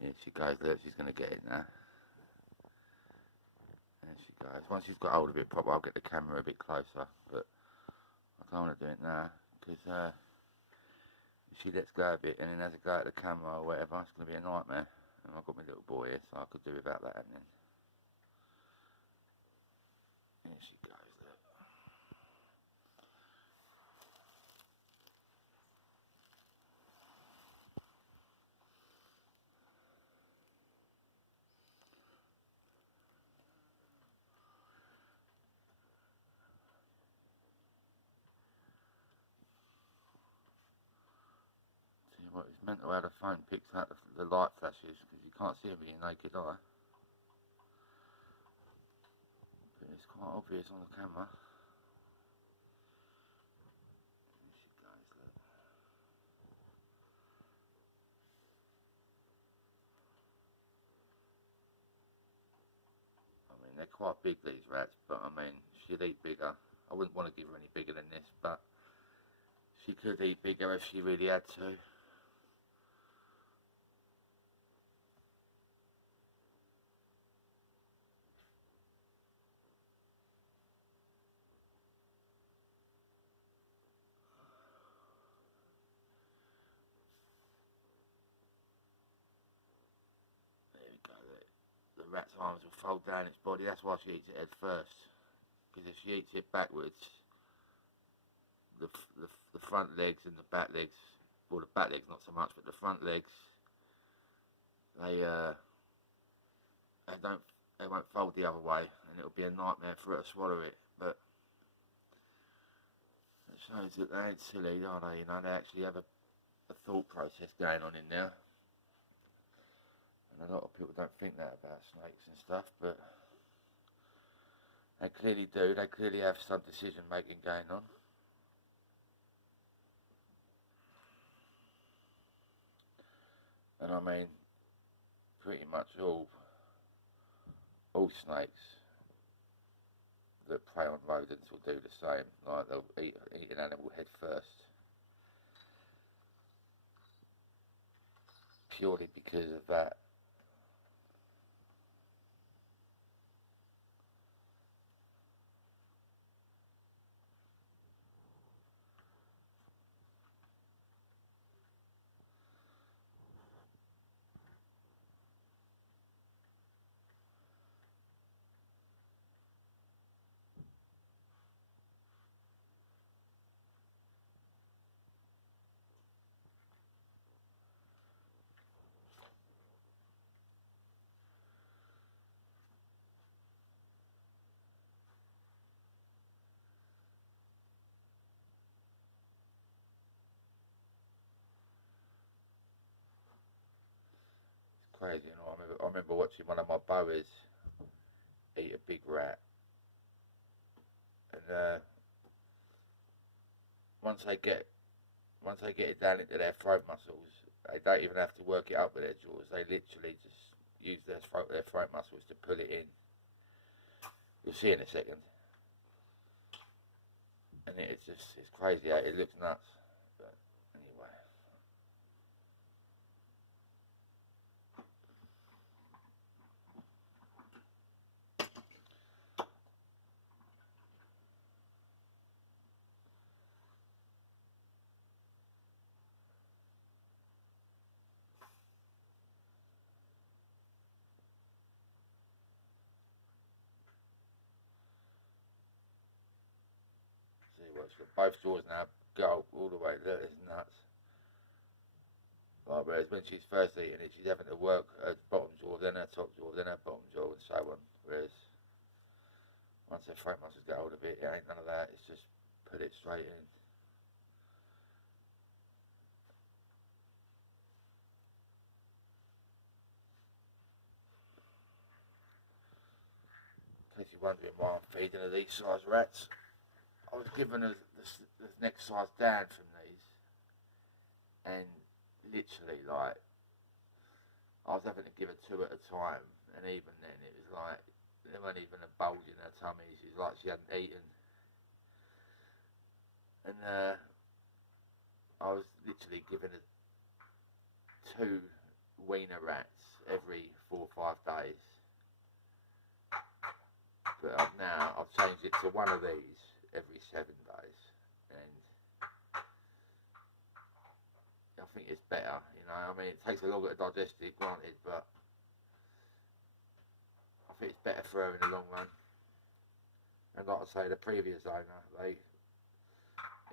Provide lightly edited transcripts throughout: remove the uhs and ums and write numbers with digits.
Here she goes, look, she's going to get it now. There she goes. Once she's got hold of it proper, I'll get the camera a bit closer, but I don't want to do it now, because if she lets go a bit and then has a go at the camera or whatever, it's going to be a nightmare. And I've got my little boy here, so I could do without that happening. Here she goes, look. See what, it's mental how the phone picks out the light flashes, because you can't see them with your naked eye. But it's quite obvious on the camera. Here she goes, look. I mean, they're quite big, these rats, but I mean, she'd eat bigger. I wouldn't want to give her any bigger than this, but she could eat bigger if she really had to. There we go. The rat's arms will fold down its body. That's why she eats it head first. Because if she eats it backwards, the front legs and the back legs, well, the back legs not so much, but the front legs, they won't fold the other way, and it'll be a nightmare for her to swallow it. But it shows that they ain't silly, are they? You know, they actually have a thought process going on in there. And a lot of people don't think that about snakes and stuff, but they clearly do. They clearly have some decision making going on. And I mean, pretty much all snakes that prey on rodents will do the same. Like, they'll eat an animal head first, purely because of that. Crazy, you know. I remember watching one of my boas eat a big rat, and once they get it down into their throat muscles, they don't even have to work it up with their jaws. They literally just use their throat muscles to pull it in. You'll see in a second, and it's crazy. It looks nuts, but anyway. See what, it's got both jaws now, go all the way. Look, it's nuts. Like, whereas when she's first eating it, she's having to work her bottom jaw, then her top jaw, then her bottom jaw, and so on. Whereas once her throat muscles get hold of it, it ain't none of that. It's just put it straight in. In case you're wondering why I'm feeding her these size rats, I was given the next size down from these, and literally, like, I was having to give her 2 at a time, and even then it was like, there wasn't even a bulge in her tummy. She was like she hadn't eaten. And I was literally giving her 2 weaner rats every 4 or 5 days. But now I've changed it to one of these every 7 days, and I think it's better, you know. I mean, it takes a longer to digest it, granted, but I think it's better for her in the long run. And like I say, the previous owner, they,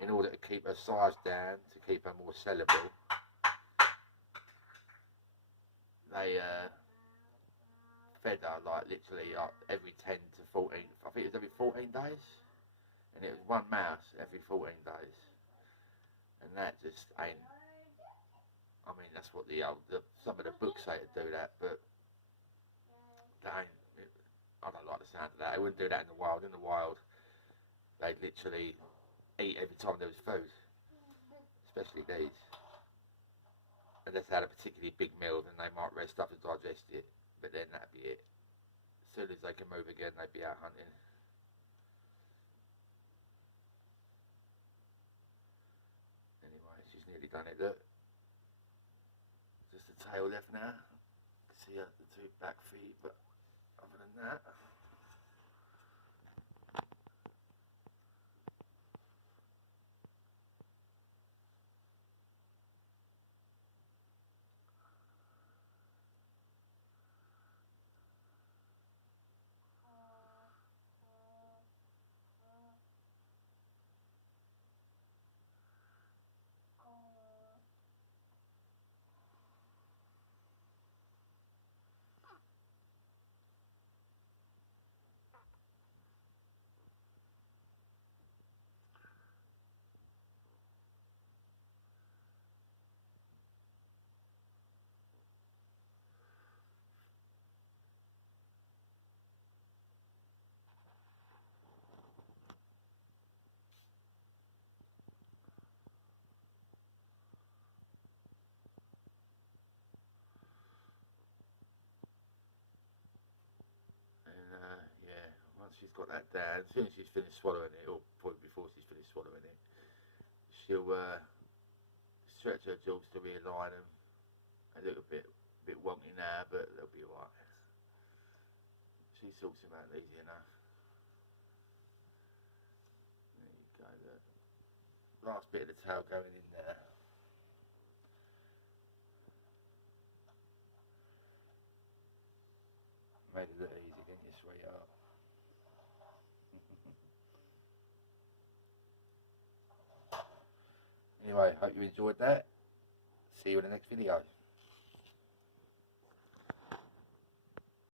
in order to keep her size down, to keep her more sellable, they fed her like literally every 10 to 14, I think it was every 14 days, and it was one mouse every 14 days, and that just ain't, I mean, that's what some of the books say to do that, but that ain't, I don't like the sound of that. They wouldn't do that in the wild. In the wild, they'd literally eat every time there was food, especially these. Unless they had a particularly big meal, then they might rest up and digest it, but then that'd be it. As soon as they can move again, they'd be out hunting. Anyway, she's nearly done it, look. Just the tail left now. You can see the 2 back feet, but other than that, yeah, once she's got that down, as soon as she's finished swallowing it, or probably before she's finished swallowing it, she'll stretch her jaws to realign them. A little bit wonky now, but they'll be alright. She sorts them out easy enough. There you go, look. Last bit of the tail going in there. Made it look easy, didn't you, sweetheart? Anyway, hope you enjoyed that. See you in the next video.